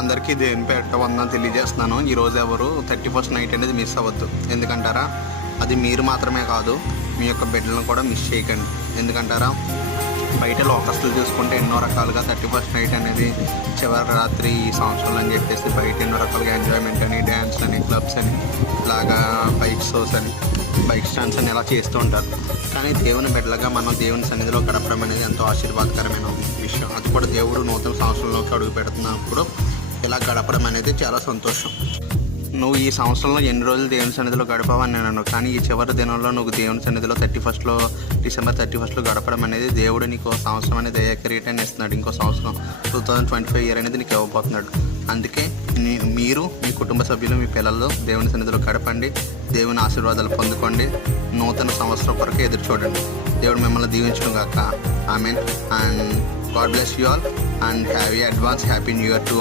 అందరికీ దేవుని పేరిట వందనాలు తెలియజేస్తున్నాను. ఈరోజు ఎవరు 31st నైట్ అనేది మిస్ అవ్వద్దు. ఎందుకంటారా, అది మీరు మాత్రమే కాదు, మీ యొక్క బిడ్డలను కూడా మిస్ చేయకండి. ఎందుకంటారా, బయట లోకస్తులు చూసుకుంటే ఎన్నో రకాలుగా 31st నైట్ అనేది చివరి రాత్రి ఈ సంవత్సరాలు అని చెప్పేసి బయట ఎన్నో రకాలుగా ఎంజాయ్మెంట్ అని, డ్యాన్స్ అని, క్లబ్స్ అని, ఇలాగా బైక్ షోస్ అని, బైక్ స్టాండ్స్ అని ఇలా చేస్తూ ఉంటారు. కానీ దేవుని బిడ్డలుగా మనం దేవుని సన్నిధిలో గడపడం అనేది ఎంతో ఆశీర్వాదకరమైన విషయం. అది కూడా దేవుడు నూతన సంవత్సరంలోకి అడుగు పెడుతున్నప్పుడు ఇలా గడపడం అనేది చాలా సంతోషం. నువ్వు ఈ సంవత్సరంలో ఎన్ని రోజులు దేవుని సన్నిధిలో గడపవని నేను అన్నాను, కానీ ఈ చివరి దినంలో నువ్వు దేవుని సన్నిధిలో డిసెంబర్ 31 గడపడం అనేది దేవుడు నీకు సంవత్సరం అనేది దయాకిరీటాన్ని ఇస్తున్నాడు. ఇంకో సంవత్సరం 2025 ఇయర్ అనేది నీకు ఇవ్వబోతున్నాడు. అందుకే మీరు, మీ కుటుంబ సభ్యులు, మీ పిల్లలు దేవుని సన్నిధిలో గడపండి, దేవుని ఆశీర్వాదాలు పొందుకోండి, నూతన సంవత్సరం కొరకు ఎదురు చూడండి. దేవుడు మిమ్మల్ని దీవించడం గాక. ఆమేన్. And God bless you all and have a advance happy new year to